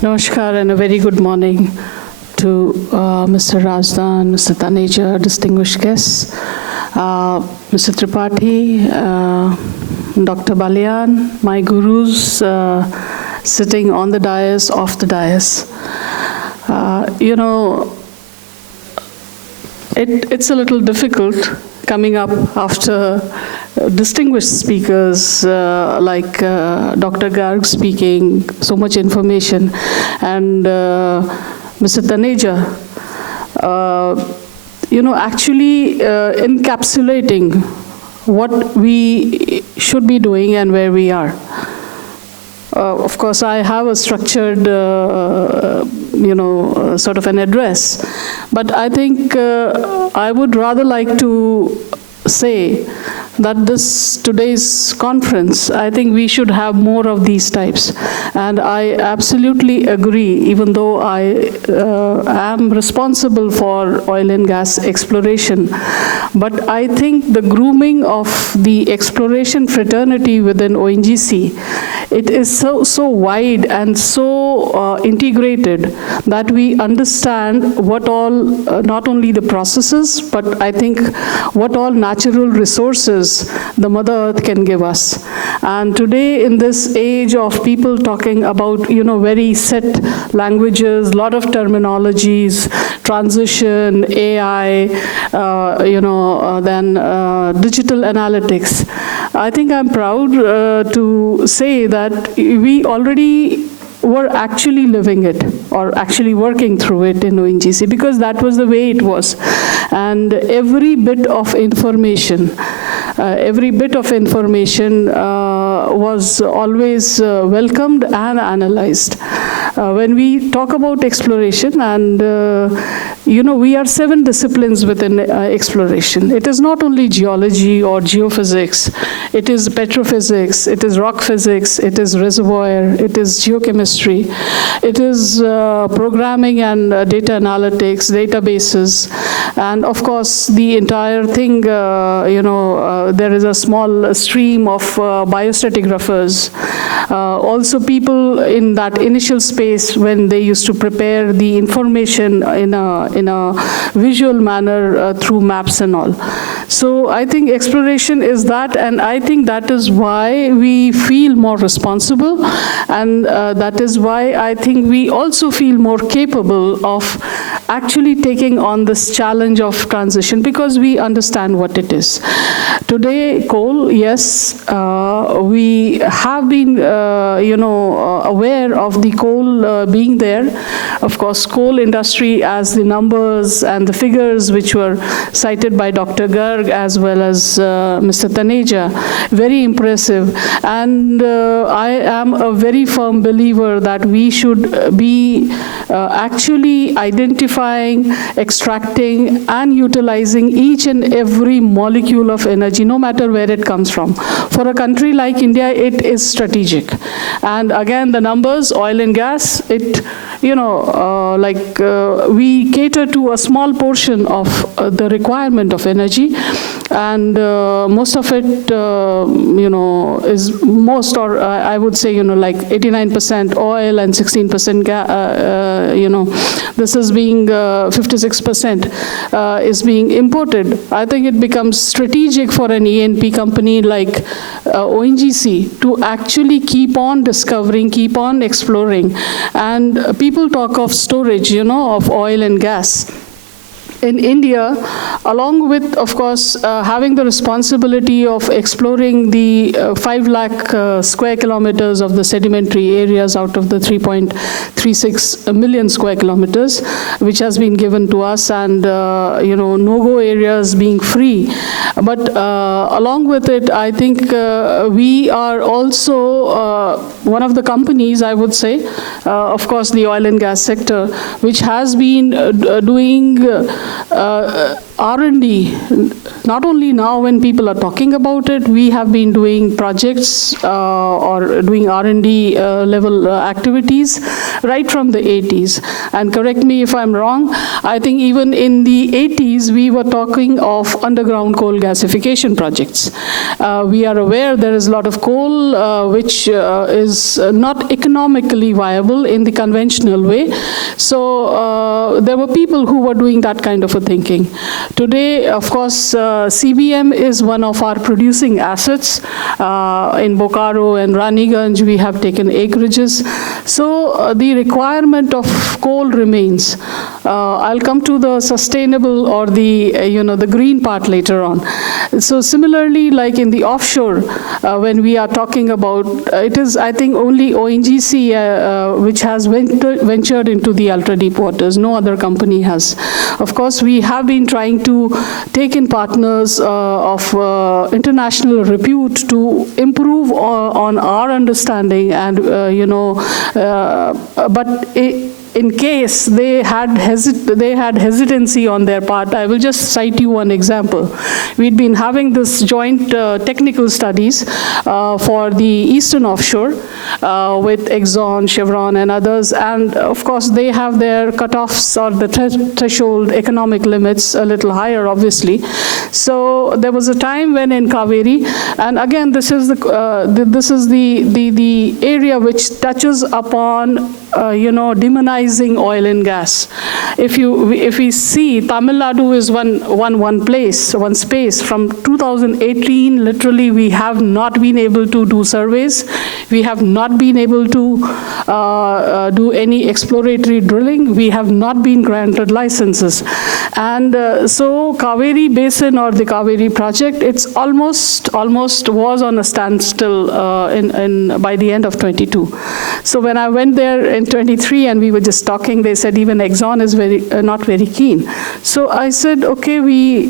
Namaskar and a very good morning to Mr. Rajdan, Mr. Taneja, distinguished guests, Mr. Tripathi, Dr. Balian, my gurus sitting on the dais, off the dais. It's a little difficult coming up after distinguished speakers like Dr. Garg speaking, so much information, and Mr. Taneja, actually encapsulating what we should be doing and where we are. Of course, I have a structured, sort of an address, but I think I would rather like to say that today's conference, I think we should have more of these types. And I absolutely agree, even though I am responsible for oil and gas exploration. But I think the grooming of the exploration fraternity within ONGC, it is so wide and so integrated that we understand what all, not only the processes, but I think what all natural resources the Mother Earth can give us. And today, in this age of people talking about, very set languages, lot of terminologies, transition, AI, then digital analytics, I think I'm proud to say that we already were actually living it or actually working through it in ONGC, because that was the way it was. And every bit of information was always welcomed and analyzed. When we talk about exploration, and we are 7 disciplines within exploration. It is not only geology or geophysics, it is petrophysics, it is rock physics, it is reservoir, it is geochemistry, it is programming and data analytics, databases, and of course the entire thing, there is a small stream of biostratigraphers. Also people in that initial space when they used to prepare the information in a visual manner through maps and all. So I think exploration is that, and I think that is why we feel more responsible, and that is why I think we also feel more capable of actually taking on this challenge of transition, because we understand what it is. Today, coal, yes, we have been, aware of the coal being there. Of course, coal industry, as the numbers and the figures which were cited by Dr. Garg as well as Mr. Taneja, very impressive. And I am a very firm believer that we should be actually identifying, extracting, and utilizing each and every molecule of energy, no matter where it comes from. For a country like India, it is strategic. And again, the numbers, oil and gas, it, we cater to a small portion of the requirement of energy, and most of it, is I would say, like 89% oil and 16% gas, this is being 56% is being imported. I think it becomes strategic for an E&P company like ONGC to actually keep on discovering, keep on exploring. And people talk of storage, of oil and gas. In India, along with, of course, having the responsibility of exploring the 5 lakh square kilometers of the sedimentary areas out of the 3.36 million square kilometers, which has been given to us, and, no-go areas being free. But along with it, I think we are also one of the companies, I would say, of course, the oil and gas sector, which has been doing R&D, not only now when people are talking about it, we have been doing projects or doing R&D level activities right from the 80s. And correct me if I'm wrong, I think even in the 80s, we were talking of underground coal gasification projects. We are aware there is a lot of coal which is not economically viable in the conventional way. So there were people who were doing that kind of a thinking. Today, of course, CBM is one of our producing assets. In Bokaro and Raniganj, we have taken acreages. So the requirement of coal remains. I'll come to the sustainable or the, the green part later on. So similarly, like in the offshore, when we are talking about, it is, I think, only ONGC which has ventured into the ultra-deep waters. No other company has. Of course, we have been trying to take in partners of international repute to improve on our understanding and, but in case they had hesitancy on their part, I will just cite you one example. We'd been having this joint technical studies for the Eastern Offshore with Exxon, Chevron, and others, and of course they have their cutoffs or the threshold economic limits a little higher, obviously. So there was a time when in Kaveri, and again this is the area which touches upon demonizing oil and gas. If we see, Tamil Nadu is one space. From 2018, literally, we have not been able to do surveys. We have not been able to do any exploratory drilling. We have not been granted licenses. And so Kaveri Basin or the Kaveri project, it's almost was on a standstill by the end of 22. So when I went there in 23 and we were just talking, they said even Exxon is not very keen. So I said, okay, we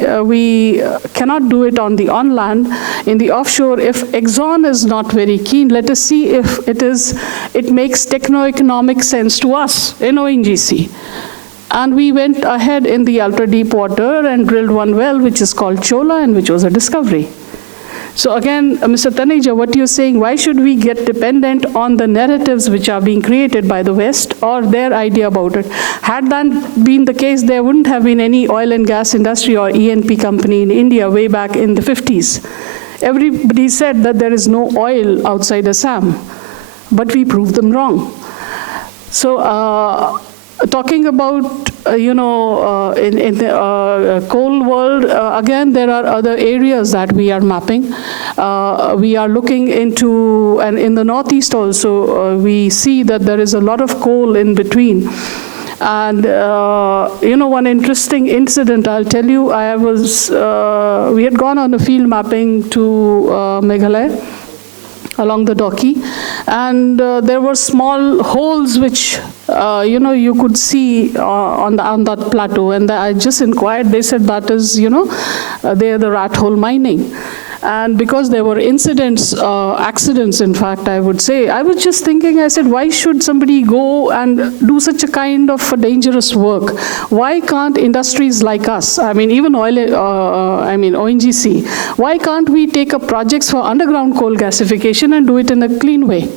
cannot do it on the on-land. In the offshore, if Exxon is not very keen, let us see if it makes techno-economic sense to us in ONGC. And we went ahead in the ultra-deep water and drilled one well, which is called Chola, and which was a discovery. So again, Mr. Taneja, what you're saying, why should we get dependent on the narratives which are being created by the West or their idea about it? Had that been the case, there wouldn't have been any oil and gas industry or E&P company in India way back in the 50s. Everybody said that there is no oil outside Assam, but we proved them wrong. So talking about, in the coal world, again, there are other areas that we are mapping. We are looking into, and in the Northeast also, we see that there is a lot of coal in between. And, one interesting incident, I'll tell you, we had gone on a field mapping to Meghalaya, along the Doki, and there were small holes which you could see on that plateau, and I just inquired. They said that is they are the rat hole mining. And because there were accidents, in fact, I would say, I was just thinking, I said, why should somebody go and do such a kind of dangerous work? Why can't industries like us, I mean, even ONGC, why can't we take up projects for underground coal gasification and do it in a clean way?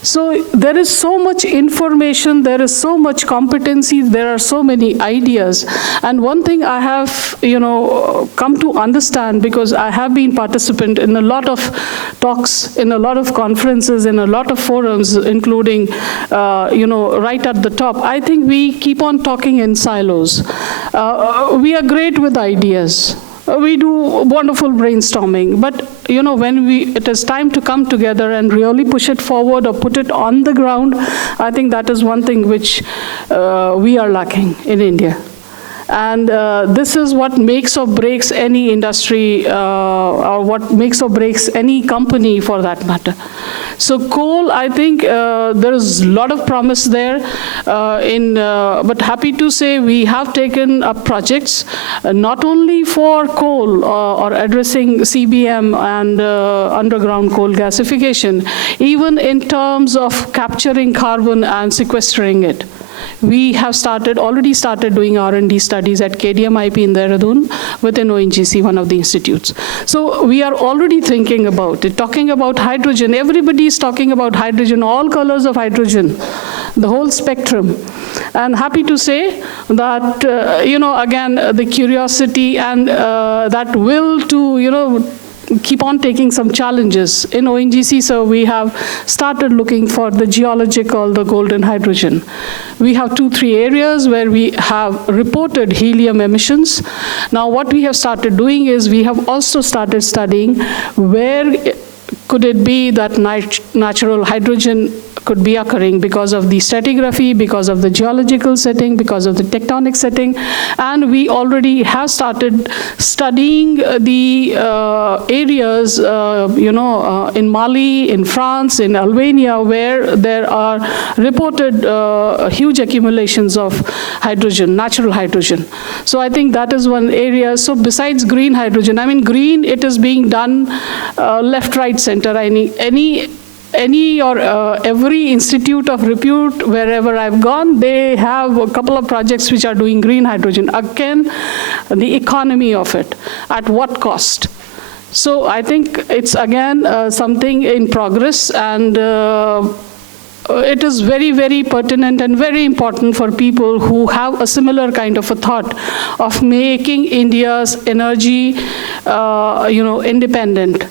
So there is so much information, there is so much competency, there are so many ideas. And one thing I have, come to understand, because I have been participant in a lot of talks, in a lot of conferences, in a lot of forums, including, right at the top. I think we keep on talking in silos. We are great with ideas. We do wonderful brainstorming, but when it is time to come together and really push it forward or put it on the ground, I think that is one thing which we are lacking in India. And this is what makes or breaks any industry, or what makes or breaks any company for that matter. So coal, I think there is a lot of promise there, but happy to say we have taken up projects, not only for coal or addressing CBM and underground coal gasification, even in terms of capturing carbon and sequestering it. We have already started doing R&D studies at KDMIP in Dehradun within ONGC, one of the institutes. So we are already thinking about it, talking about hydrogen. Everybody is talking about hydrogen, all colors of hydrogen, the whole spectrum. And happy to say that, again, the curiosity and that will to, keep on taking some challenges in ONGC, so we have started looking for the geological, the golden hydrogen. We have 2-3 areas where we have reported helium emissions. Now what we have started doing is we have also started studying where could it be that natural hydrogen could be occurring because of the stratigraphy, because of the geological setting, because of the tectonic setting. And we already have started studying the areas, in Mali, in France, in Albania, where there are reported huge accumulations of hydrogen, natural hydrogen. So I think that is one area. So besides green hydrogen, I mean, green, it is being done left, right, center. Any or every institute of repute, wherever I've gone, they have a couple of projects which are doing green hydrogen. Again, the economy of it, at what cost? So I think it's again something in progress, and it is very, very pertinent and very important for people who have a similar kind of a thought of making India's energy, independent.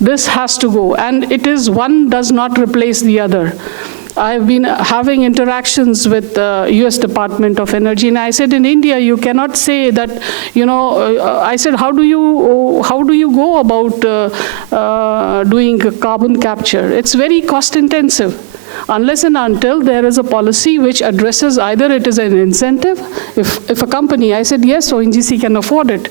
This has to go, and it is one does not replace the other. I've been having interactions with the US Department of Energy, and I said, in India, you cannot say that, I said, how do you go about doing carbon capture? It's very cost intensive. Unless and until there is a policy which addresses either it is an incentive, if a company, I said, yes, ONGC can afford it,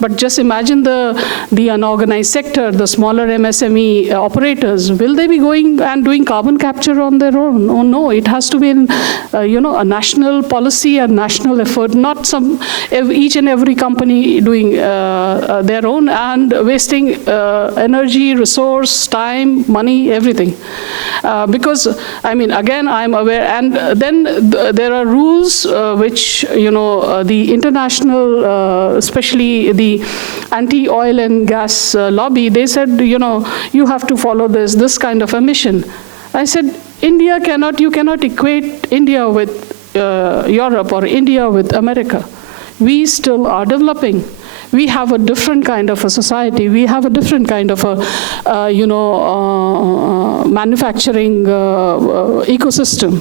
but just imagine the unorganized sector, the smaller MSME operators, will they be going and doing carbon capture on their own? Oh no, it has to be a national policy and national effort, not each and every company doing their own and wasting energy, resource, time, money, everything. Because I mean, again, I'm aware, and then there are rules which, the international, especially the anti-oil and gas lobby, they said, you have to follow this kind of a mission. I said, you cannot equate India with Europe or India with America. We still are developing. We have a different kind of a society. We have a different kind of a, manufacturing ecosystem.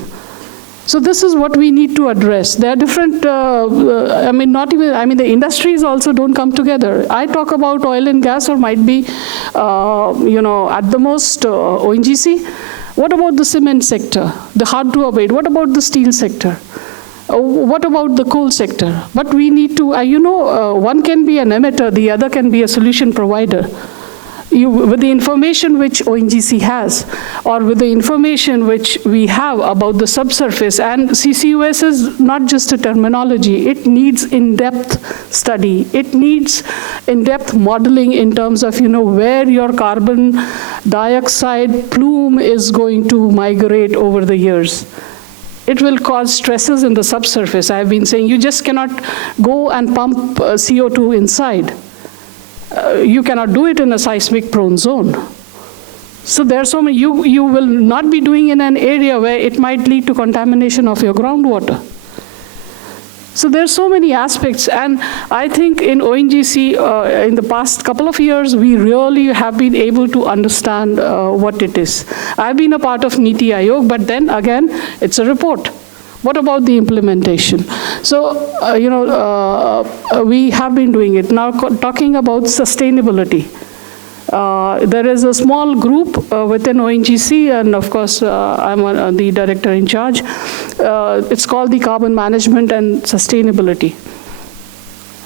So this is what we need to address. There are different, the industries also don't come together. I talk about oil and gas, or might be, at the most ONGC. What about the cement sector, the hard to abate? What about the steel sector? What about the coal sector? But we need to, one can be an emitter, the other can be a solution provider. With the information which ONGC has, or with the information which we have about the subsurface, and CCUS is not just a terminology, it needs in-depth study. It needs in-depth modeling in terms of, where your carbon dioxide plume is going to migrate over the years. It will cause stresses in the subsurface. I've been saying you just cannot go and pump CO2 inside. You cannot do it in a seismic prone zone. So there's so many, you will not be doing in an area where it might lead to contamination of your groundwater. So there's so many aspects, and I think in ONGC, in the past couple of years, we really have been able to understand what it is. I've been a part of Niti Aayog, but then again, it's a report. What about the implementation? So, we have been doing it. Now, talking about sustainability. There is a small group within ONGC, and of course, I'm the director in charge. It's called the Carbon Management and Sustainability.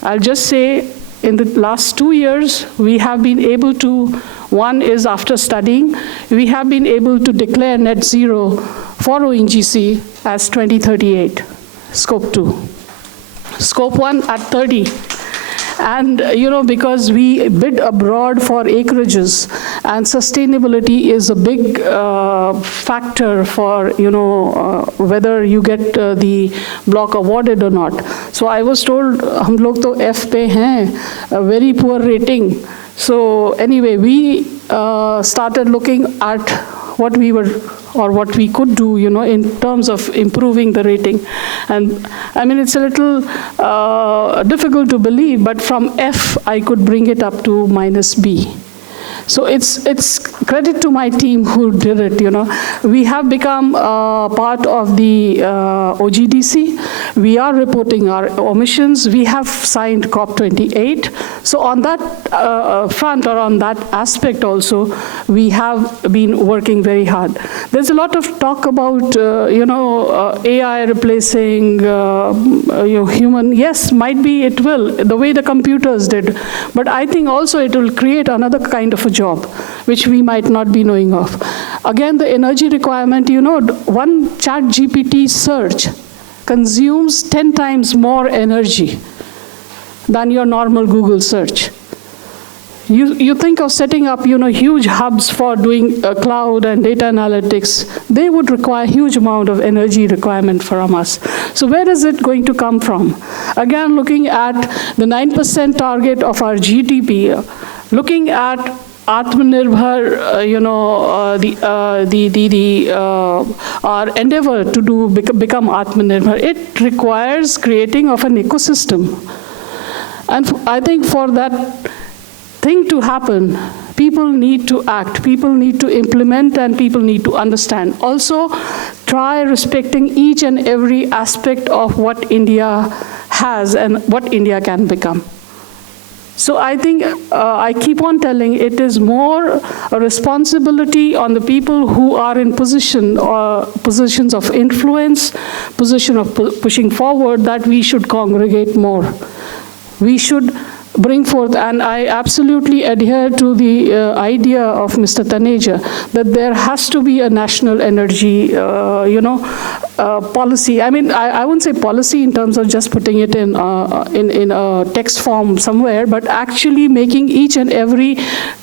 I'll just say, in the last 2 years, we have been able to, one is after studying, we have been able to declare net zero for ONGC as 2038, scope 2. Scope 1 at 30. And, because we bid abroad for acreages, and sustainability is a big factor for, whether you get the block awarded or not. So I was told, हम लोग तो F पे हैं, a very poor rating. So anyway, we started looking at what we were, or what we could do, in terms of improving the rating. And I mean, it's a little difficult to believe, but from F, I could bring it up to -B. So it's credit to my team who did it, We have become part of the OGDC. We are reporting our emissions. We have signed COP28. So on that front, or on that aspect also, we have been working very hard. There's a lot of talk about, AI replacing human. Yes, might be it will, the way the computers did. But I think also it will create another kind of a job, which we might not be knowing of. Again, the energy requirement, one ChatGPT search consumes 10 times more energy than your normal Google search. You think of setting up, huge hubs for doing cloud and data analytics. They would require a huge amount of energy requirement from us. So where is it going to come from? Again, looking at the 9% target of our GDP, looking at Atmanirbhar, our endeavor to become Atmanirbhar, it requires creating of an ecosystem. And I think for that thing to happen, people need to act, people need to implement, and people need to understand. Also, try respecting each and every aspect of what India has and what India can become. So I think I keep on telling it is more a responsibility on the people who are in positions of influence, position of pushing forward, that we should congregate more. We should bring forth, and I absolutely adhere to the idea of Mr. Taneja, that there has to be a national energy, policy. I mean, I wouldn't say policy in terms of just putting it in a text form somewhere, but actually making each and every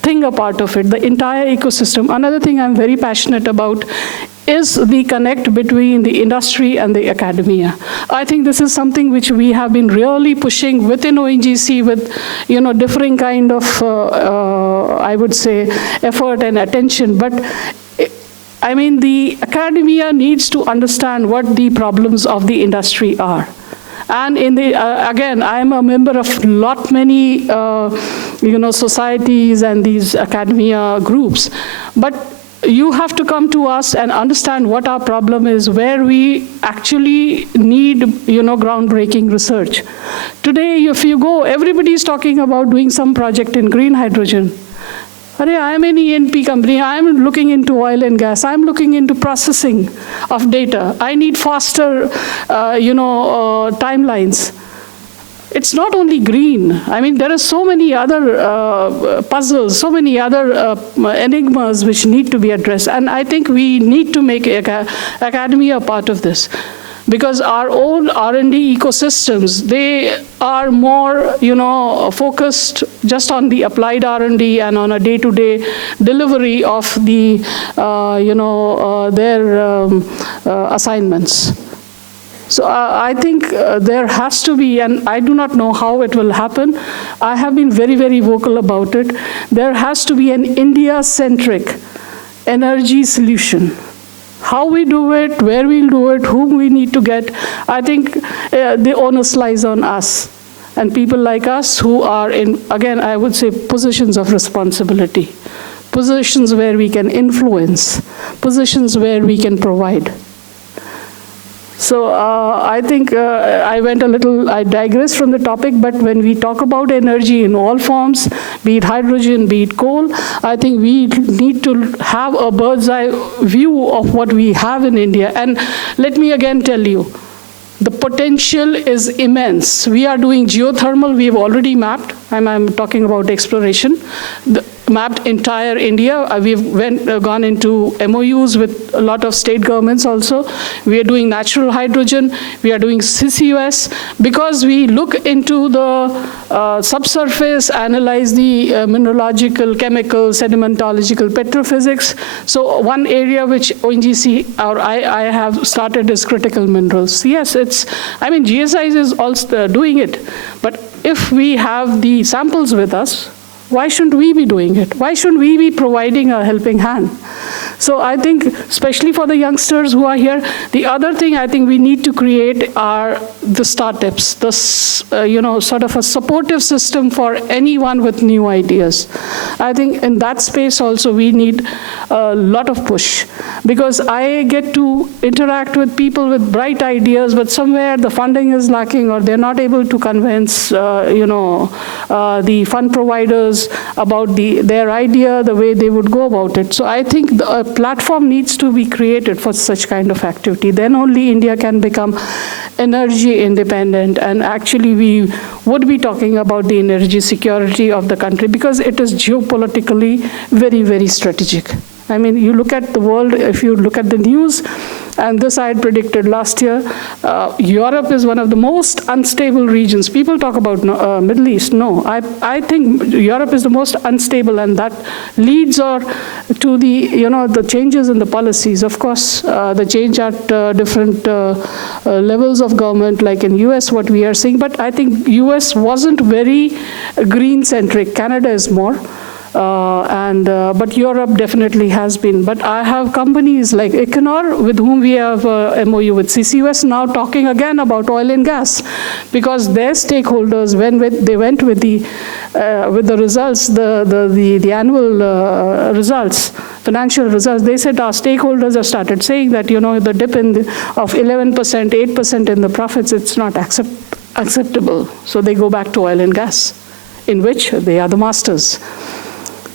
thing a part of it, the entire ecosystem. Another thing I'm very passionate about is the connect between the industry and the academia. I think this is something which we have been really pushing within ONGC with, differing kind of, I would say, effort and attention. But I mean, the academia needs to understand what the problems of the industry are. And in the, again, I'm a member of many, societies and these academia groups. But you have to come to us and understand what our problem is, where we actually need, groundbreaking research. Today, if you go, everybody's talking about doing some project in green hydrogen. I am an E&P company. I am looking into oil and gas. I'm looking into processing of data. I need faster, timelines. It's not only green. I mean, there are so many other puzzles, so many other enigmas which need to be addressed. And I think we need to make academia a part of this. Because our own R&D ecosystems, they are more, focused just on the applied R&D and on a day-to-day delivery of the, their assignments. So I think there has to be, and I do not know how it will happen. I have been very, very vocal about it. There has to be an India-centric energy solution. How we do it, where we'll do it, whom we need to get, I think the onus lies on us. And people like us who are in, again, I would say, positions of responsibility. Positions where we can influence. Positions where we can provide. So I think I digressed from the topic, but when we talk about energy in all forms, be it hydrogen, be it coal, I think we need to have a bird's eye view of what we have in India. And let me again tell you, the potential is immense. We are doing geothermal, we've already mapped, I'm talking about exploration. mapped entire India. We've gone into MOUs with a lot of state governments also. We are doing natural hydrogen. We are doing CCUS because we look into the subsurface, analyze the mineralogical, chemical, sedimentological, petrophysics. So one area which ONGC or I have started is critical minerals. Yes, GSI is also doing it, but if we have the samples with us, why shouldn't we be doing it? Why shouldn't we be providing a helping hand? So I think, especially for the youngsters who are here, the other thing I think we need to create are the startups, sort of a supportive system for anyone with new ideas. I think in that space also we need a lot of push, because I get to interact with people with bright ideas, but somewhere the funding is lacking, or they're not able to convince, the fund providers about their idea, the way they would go about it. So I think a platform needs to be created for such kind of activity. Then only India can become energy independent, and actually we would be talking about the energy security of the country, because it is geopolitically very, very strategic. I mean, you look at the world, if you look at the news, and this I had predicted last year, Europe is one of the most unstable regions. People talk about Middle East. No, I think Europe is the most unstable, and that leads to the changes in the policies. Of course, the change at different levels of government, like in US, what we are seeing. But I think US wasn't very green-centric. Canada is more. But Europe definitely has been. But I have companies like Equinor, with whom we have a MOU with CCUS, now talking again about oil and gas, because their stakeholders, when they went with the results, the annual results, financial results, they said our stakeholders have started saying that the dip of 11%, 8% in the profits, it's not acceptable. So they go back to oil and gas, in which they are the masters.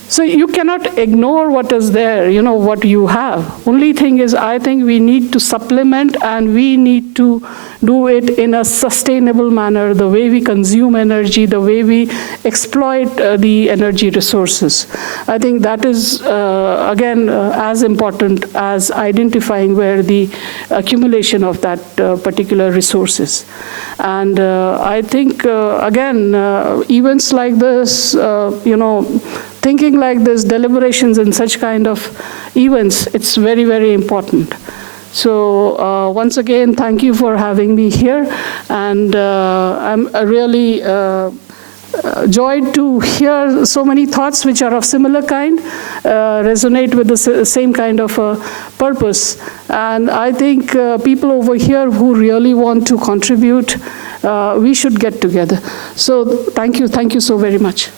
So you cannot ignore what is there, what you have. Only thing is, I think we need to supplement, and we need to do it in a sustainable manner, the way we consume energy, the way we exploit the energy resources. I think that is, again, as important as identifying where the accumulation of that particular resource is. And I think, again, events like this, thinking like this, deliberations in such kind of events, it's very, very important. So once again, thank you for having me here. And I'm really joyed to hear so many thoughts which are of similar kind, resonate with the same kind of purpose. And I think people over here who really want to contribute, we should get together. So thank you so very much.